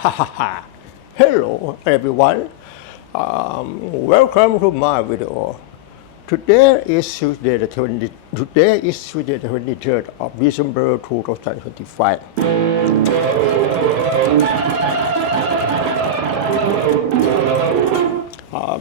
Hello everyone, welcome to my video. Today is Tuesday the 23rd of December 2025.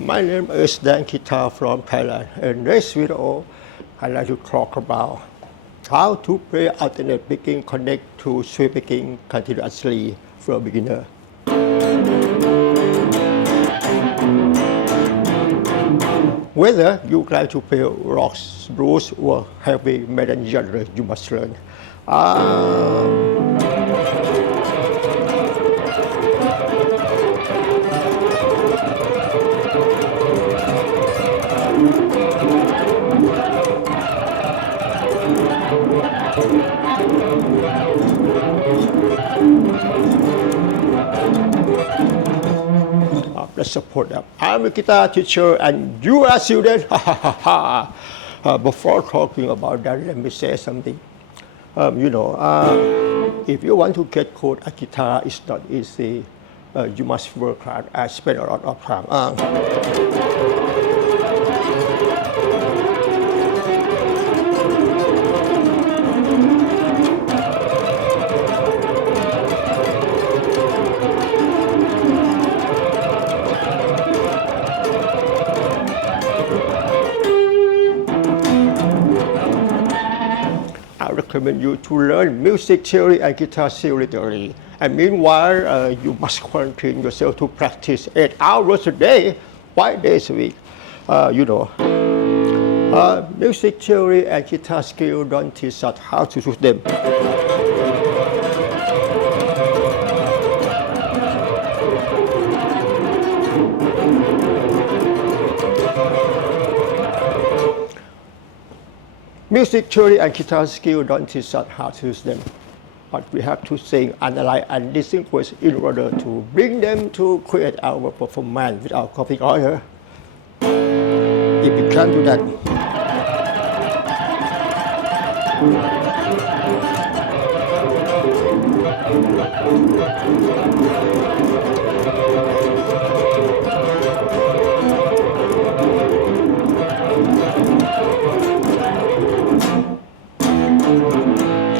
My name is Dan Kita from Thailand. In this video, I'd like to talk about how to play alternate picking connect to sweep picking continuously for a beginner. Whether you like to play rocks, blues, or heavy metal genre, you must learn. Let's support them. I'm a guitar teacher and you are a student. Before talking about that, let me say something. If you want to get good at guitar, it's not easy. You must work hard and spend a lot of time. I recommend you to learn music theory and guitar theory. And meanwhile, you must quarantine yourself to practice 8 hours a day, 5 days a week. Music theory and guitar skill don't teach us how to use them. Music theory and guitar skill don't teach us how to use them, but we have to think, analyze, and distinguish in order to bring them to create our performance without copying order. If we can do that,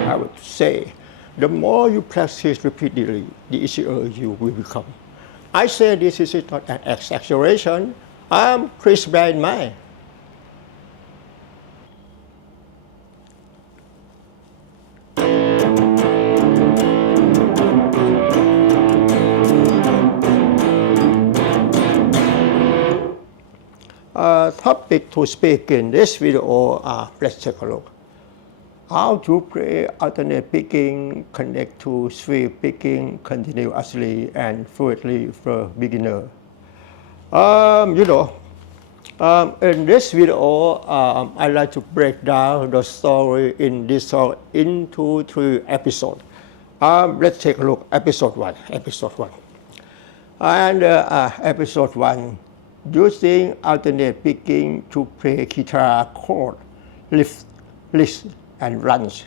I would say, the more you practice repeatedly, the easier you will become. I say this is not an exaggeration. I'm Chris Blind Mind. Topic to speak in this video, let's take a look. How to play alternate picking, connect to sweep picking continuously and fluidly for beginner. In this video, I like to break down the story in this song into 3 episodes. Let's take a look. Episode 1. And episode 1, using alternate picking to play guitar chord, lift, and runs,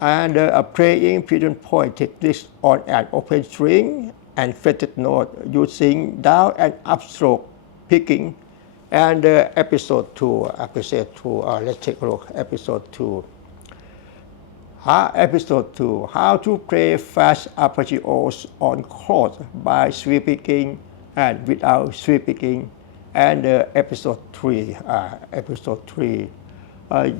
and playing pedal point techniques on an open string and fretted note using down and upstroke picking. And episode 2, let's take a look. Episode 2, how to play fast arpeggios on chords by sweep picking and without sweep picking. And episode 3,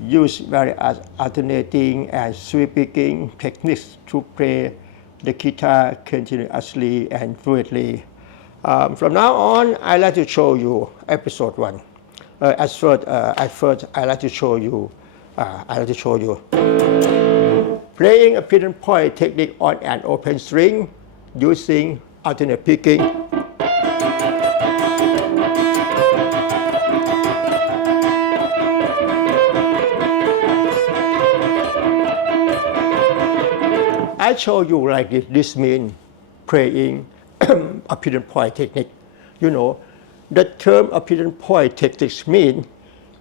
use various alternating and sweep picking techniques to play the guitar continuously and fluidly. From now on, I like to show you episode 1. At first, I like to show you playing a pedal point technique on an open string using alternate picking. I show you like this. This means playing a pedal point technique. The term a pedal point technique means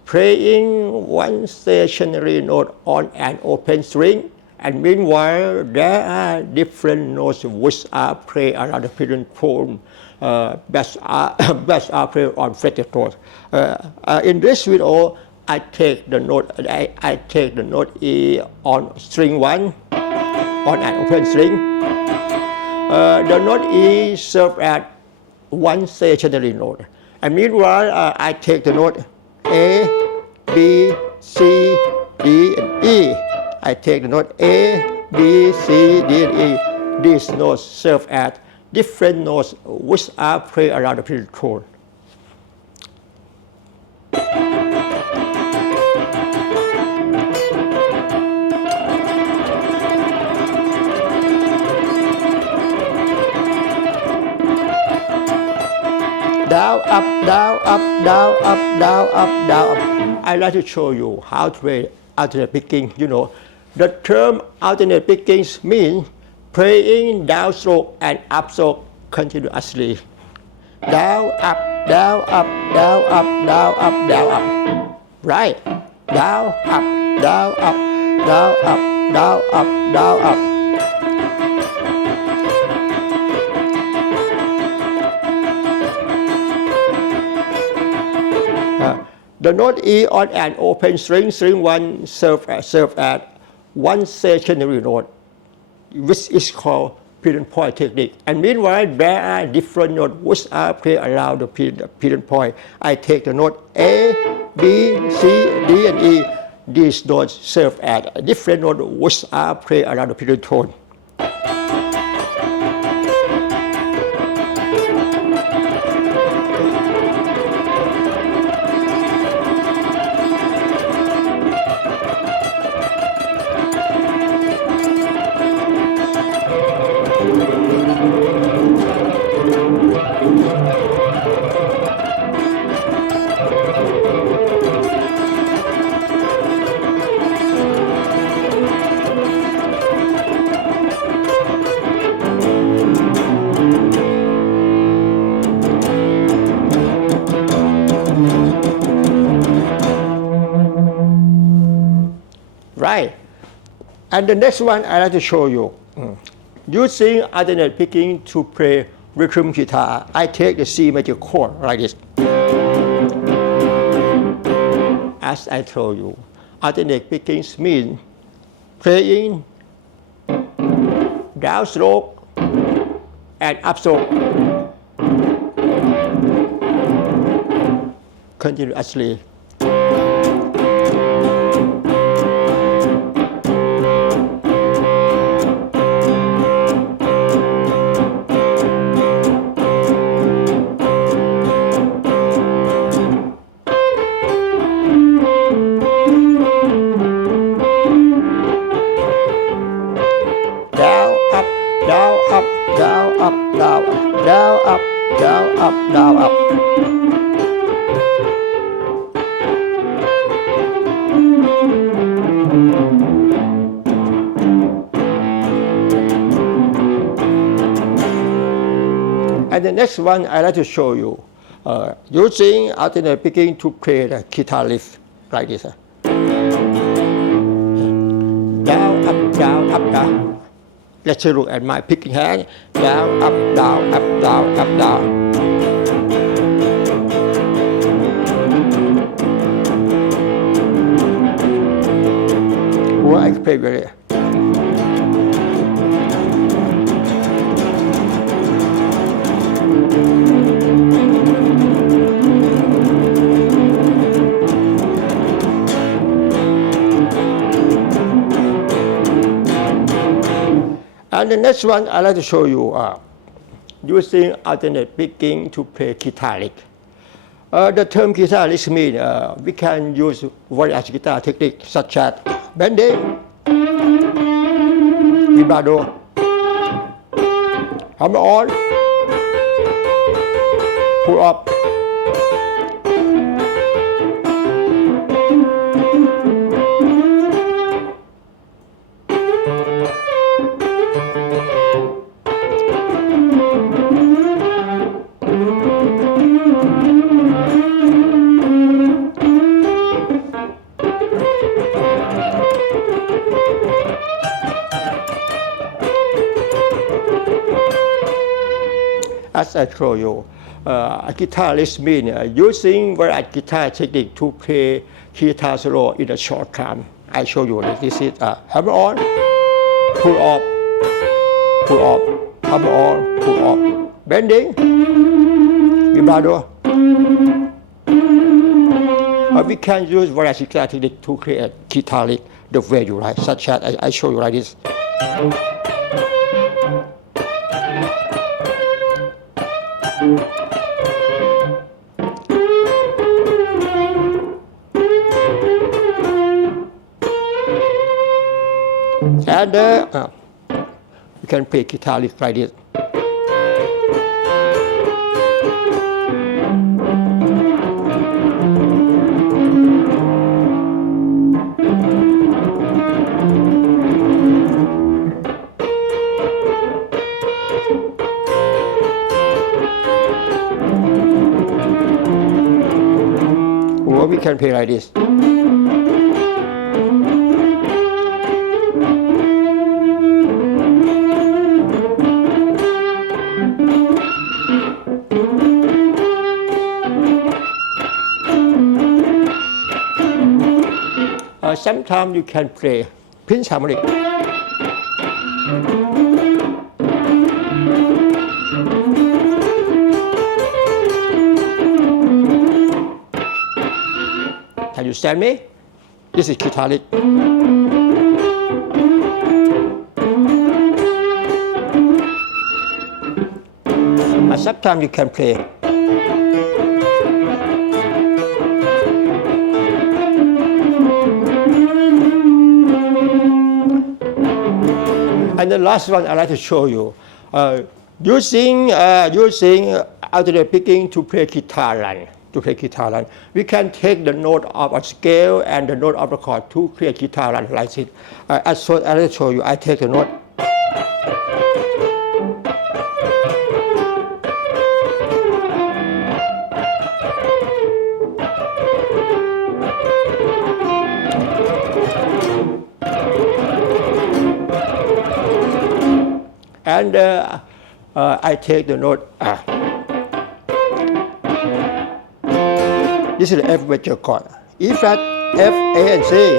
playing one stationary note on an open string And meanwhile, there are different notes which are played around the pedal tone. Best are played on fretted notes. In this video, I take the note. I take the note E on string 1 on an open string. The note E serves as one stationary note. And meanwhile, I take the note A, B, C, D, and E. I take the note A, B, C, D, and E. These notes serve as different notes which are played around the pedal tone. Down, up, down, up, down, up, down, up, down, up. I'd like to show you how to play alternate picking. The term alternate pickings means playing downstroke and upstroke continuously. Down, up, down, up, down, up, down, up, down, up. Right? Down, up, down, up, down, up, down, up, down, up. The note E on an open string, string 1, serves as one stationary note, which is called pedal point technique. And meanwhile, there are different notes which are played around the pedal point. I take the note A, B, C, D, and E. These notes serve as different notes which are played around the pedal tone. Right. And the next one I'd like to show you. Using alternate picking to play rhythm guitar, I take the C major chord like this. As I told you, alternate pickings mean playing downstroke and upstroke continuously. Down, up, down, up, down, up, down, up, down, up, down, up. And the next one I'd like to show you, using alternate picking to play the guitar lift like this. Down, up, down, up, down. Let's look at my picking hand. Down, up, down, up, down, up, down. Well, I can play with it. And the next one I'd like to show you using alternate picking to play guitar lick. The term guitar lick means we can use various guitar techniques such as bending, vibrato, hammer on, pull up. as I told you, a guitarist means using various guitar technique to play guitar solo in a short time. I show you this is hammer on, pull off, pull off, hammer on, pull off, bending, vibrato. We can use various guitar technique to create guitar lick the way you like, such as I show you like this. And you can play guitar lick like this. Or we can play like this. Sometimes you can play pinch harmonic. Can you stand me? This is guitar lick. And sometimes you can play. And the last one I'd like to show you, using alternate picking to play guitar line. We can take the note of a scale and the note of the chord to create guitar line like this. As I show you, I take the note. And I take the note. This is the F major chord. E flat, F, A, and C.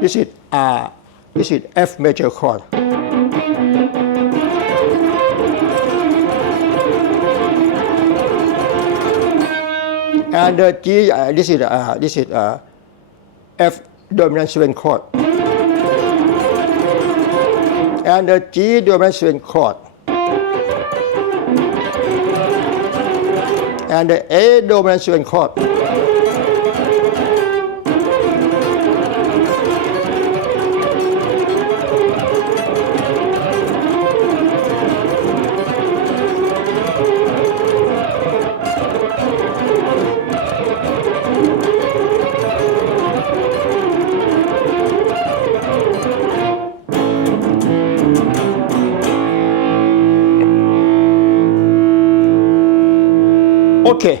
This is F major chord. And G, this is F dominant 7 chord. And the G dominant 7 chord. And the A dominant 7 chord. Okay.